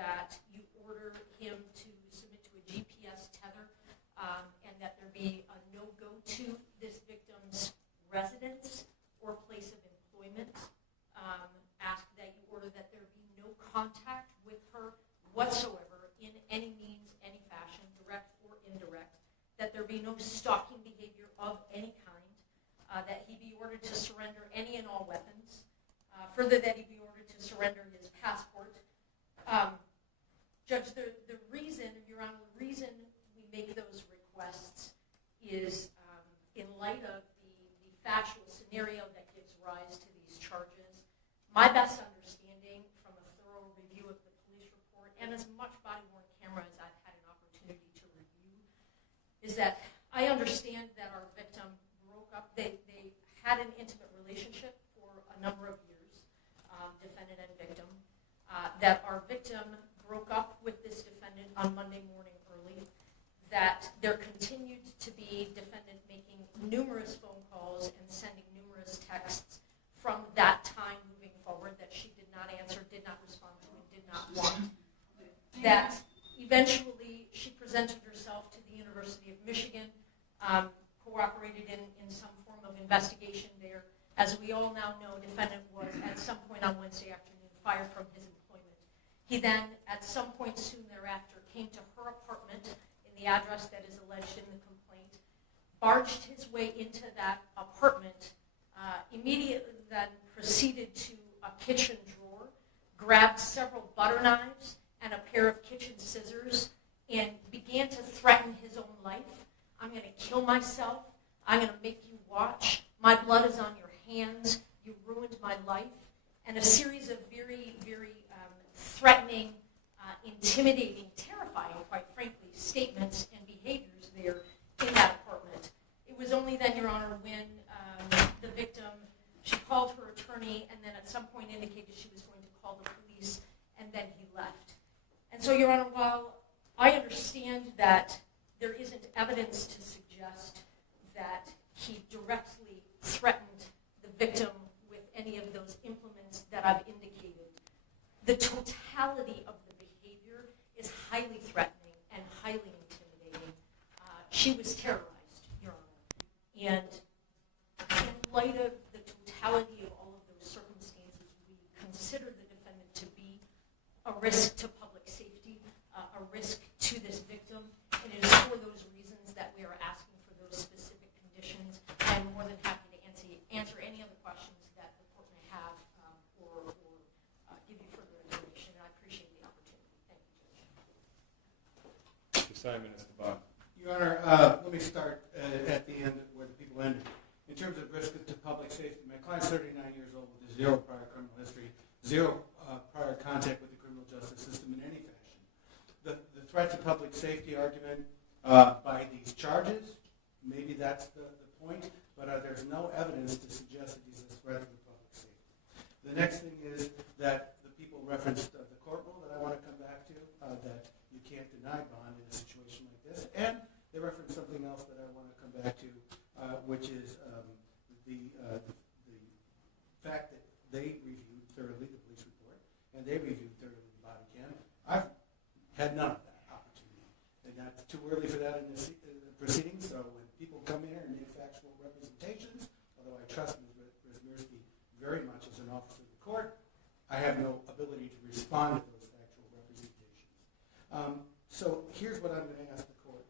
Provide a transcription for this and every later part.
that you order him to submit to a GPS tether and that there be a no-go to this victim's residence or place of employment. Ask that you order that there be no contact with her whatsoever in any means, any fashion, direct or indirect, that there be no stalking behavior of any kind, that he be ordered to surrender any and all weapons, further that he be ordered to surrender his passport. Judge, the reason, Your Honor, the reason we make those requests is in light of the factual scenario that gives rise to these charges. My best understanding from a thorough review of the police report and as much body-worn camera as I've had an opportunity to review is that I understand that our victim broke up. They had an intimate relationship for a number of years, defendant and victim, that our victim broke up with this defendant on Monday morning early, that there continued to be defendant making numerous phone calls and sending numerous texts from that time moving forward that she did not answer, did not respond to, and did not want. That eventually she presented herself to the University of Michigan, cooperated in some form of investigation there. As we all now know, defendant was at some point on Wednesday afternoon fired from his employment. He then, at some point soon thereafter, came to her apartment in the address that is alleged in the complaint, barged his way into that apartment, immediately then proceeded to a kitchen drawer, grabbed several butter knives and a pair of kitchen scissors, and began to threaten his own life. I'm going to kill myself. I'm going to make you watch. My blood is on your hands. You ruined my life. And a series of very, very threatening, intimidating, terrifying, quite frankly, statements and behaviors there in that apartment. It was only then, Your Honor, when the victim, she called her attorney and then at some point indicated she was going to call the police, and then he left. And so, Your Honor, while I understand that there isn't evidence to suggest that he directly threatened the victim with any of those implements that I've indicated, the totality of the behavior is highly threatening and highly intimidating. She was terrorized, Your Honor. And in light of the totality of all of those circumstances, we consider the defendant to be a risk to public safety, a risk to this victim, and it is for those reasons that we are asking for those specific conditions. I'm more than happy to answer any other questions that the court may have or give you further information, and I appreciate the opportunity. Thank you, Judge. Simon is the bottom. Your Honor, let me start at the end where the people ended. In terms of risk to public safety, my client's 39 years old with zero prior criminal history, zero prior contact with the criminal justice system in any fashion. The threat to public safety argument by these charges, maybe that's the point, but there's no evidence to suggest that he's a threat to the public safety. The next thing is that the people referenced the court rule that I want to come back to, that you can't deny bond in a situation like this, and they referenced something else that I want to come back to, which is the fact that they reviewed thoroughly the police report, and they reviewed thoroughly the body cam. I've had none of that opportunity, and that's too early for that in the proceedings, so when people come here and make factual representations, although I trust Ms. Rizmirsky very much as an officer of the court, I have no ability to respond to those factual representations. So here's what I'm going to ask the court.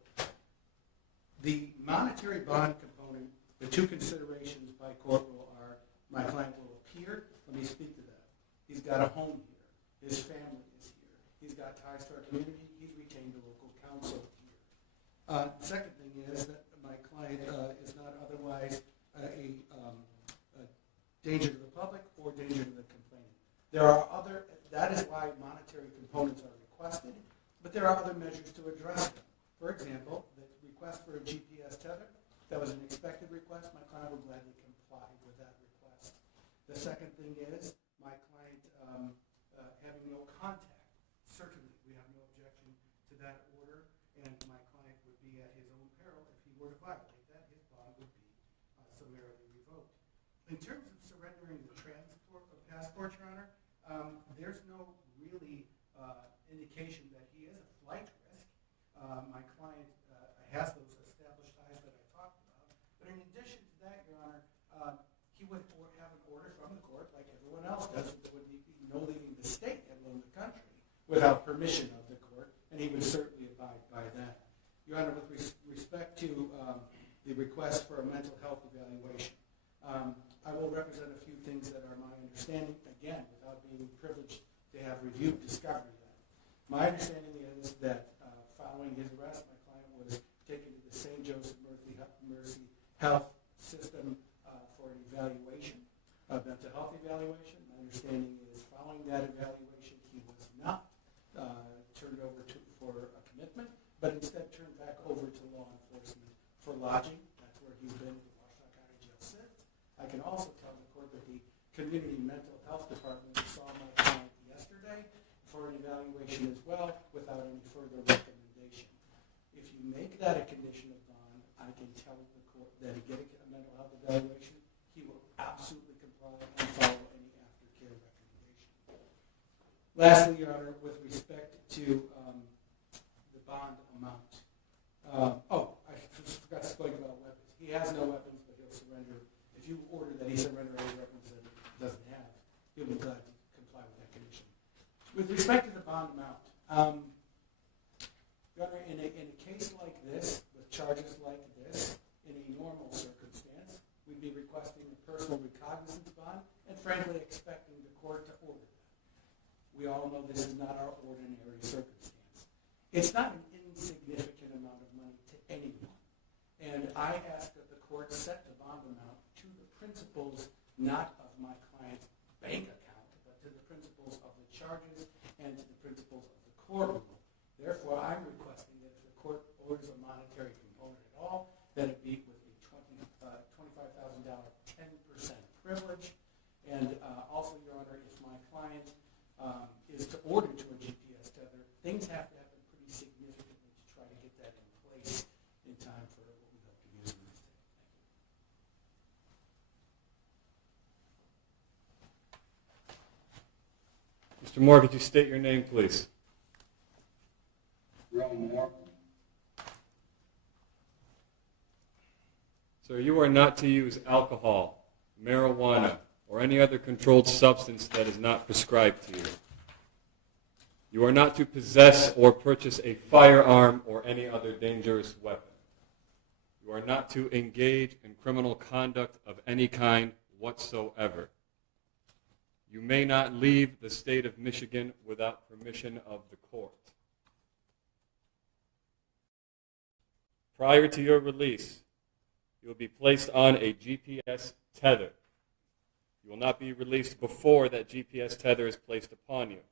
The monetary bond component, the two considerations by court rule are my client will appear. Let me speak to that. He's got a home here. His family is here. He's got ties to our community. He's retained a local counsel here. The second thing is that my client is not otherwise a danger to the public or danger to the complainant. That is why monetary components are requested, but there are other measures to address them. For example, the request for a GPS tether, that was an expected request. My client will gladly comply with that request. The second thing is my client having no contact. Certainly, we have no objection to that order, and my client would be at his own peril if he were to violate that. His bond would be summarily revoked. In terms of surrendering the passport, Your Honor, there's no really indication indication that he is a flight risk. My client has those established ties that I talked about. But in addition to that, Your Honor, he would have an order from the court, like everyone else does, that there would be no leaving the state, let alone the country, without permission of the court, and he would certainly abide by that. Your Honor, with respect to the request for a mental health evaluation, I will represent a few things that are my understanding, again, without being privileged to have reviewed discovery that. My understanding is that following his arrest, my client was taken to the St. Joseph Mercy Health System for an evaluation, a mental health evaluation. My understanding is following that evaluation, he was not turned over for a commitment, but instead turned back over to law enforcement for lodging. That's where he's been at the Washtenaw County Jail since. I can also tell the court that the Community Mental Health Department saw my client yesterday for an evaluation as well without any further recommendation. If you make that a condition of bond, I can tell the court that he get a mental health evaluation, he will absolutely comply and follow any aftercare recommendation. Lastly, Your Honor, with respect to the bond amount. I forgot to speak about weapons. He has no weapons, but he'll surrender. If you order that he surrender any weapons that he doesn't have, he'll be glad to comply with that condition. With respect to the bond amount, Your Honor, in a case like this, with charges like this, in a normal circumstance, we'd be requesting a personal recognizance bond and frankly expecting the court to order that. We all know this is not our ordinary circumstance. It's not an insignificant amount of money to anyone. And I ask that the court set the bond amount to the principles not of my client's bank account, but to the principles of the charges and to the principles of the court rule. Therefore, I'm requesting that if the court orders a monetary component at all, that it be with a $25,000 10% privilege. And also, Your Honor, if my client is to order to a GPS tether, things have to happen pretty significantly to try to get that in place in time for what we hope to use in this day. Thank you. Mr. Moore, could you state your name, please? Sherrone Moore. Sir, you are not to use alcohol, marijuana, or any other controlled substance that is not prescribed to you. You are not to possess or purchase a firearm or any other dangerous weapon. You are not to engage in criminal conduct of any kind whatsoever. You may not leave the state of Michigan without permission of the court. Prior to your release, you will be placed on a GPS tether. You will not be released before that GPS tether is placed upon you.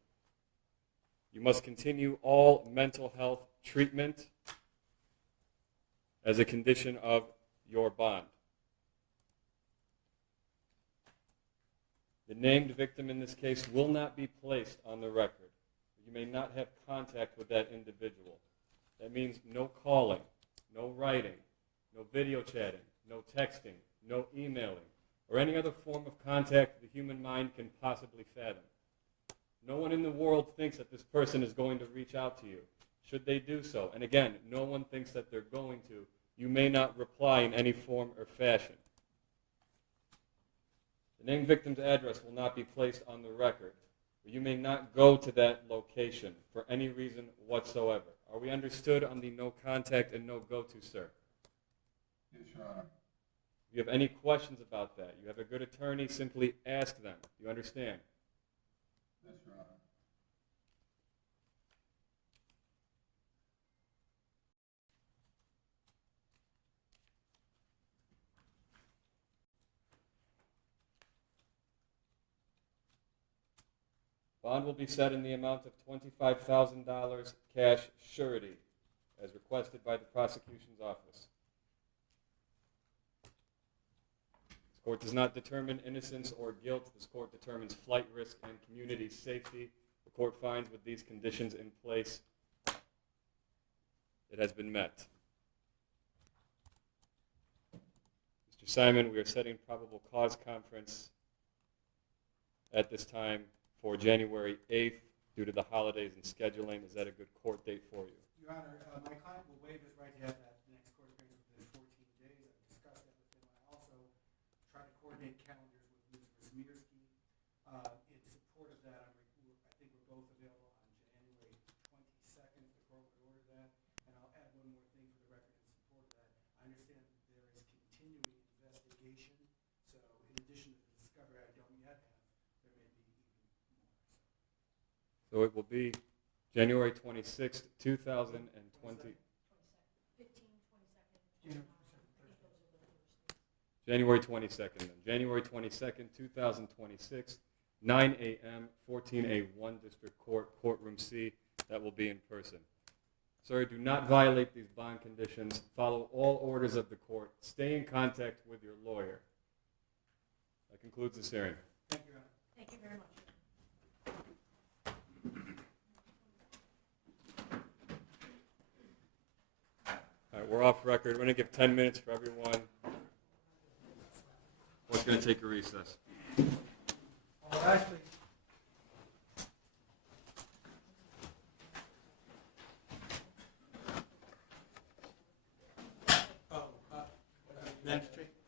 You must continue all mental health treatment as a condition of your bond. The named victim in this case will not be placed on the record. You may not have contact with that individual. That means no calling, no writing, no video chatting, no texting, no emailing, or any other form of contact the human mind can possibly fathom. No one in the world thinks that this person is going to reach out to you. Should they do so, and again, no one thinks that they're going to, you may not reply in any form or fashion. The named victim's address will not be placed on the record. You may not go to that location for any reason whatsoever. Are we understood on the no contact and no go-to, sir? Yes, Your Honor. If you have any questions about that, you have a good attorney, simply ask them. You understand? Yes, Your Honor. Bond will be set in the amount of $25,000 cash surety, as requested by the prosecution's office. This court does not determine innocence or guilt. This court determines flight risk and community safety. The court finds with these conditions in place, it has been met. Mr. Simon, we are setting probable cause conference at this time for January 8th, due to the holidays and scheduling. Is that a good court date for you? Your Honor, my client will waive his right to have that next court appearance within 14 days. I've discussed that with him. I also tried to coordinate calendars with Ms. Wismierski. In support of that, I think we're both available on January 22nd, if the court would order that. And I'll add one more thing for the record in support of that. I understand that there is continuing investigation, so in addition to the discovery I don't yet have, there may be even more. So it will be January 26th, 2020. January 22nd, Thursday. January 22nd then. January 22nd, 2026, 9 a.m., 14A1 District Court, Courtroom C. That will be in person. Sir, do not violate these bond conditions. Follow all orders of the court. Stay in contact with your lawyer. That concludes this hearing. Thank you, Your Honor. Thank you very much. All right, we're off record. We're going to give 10 minutes for everyone. We're going to take a recess. All right, please.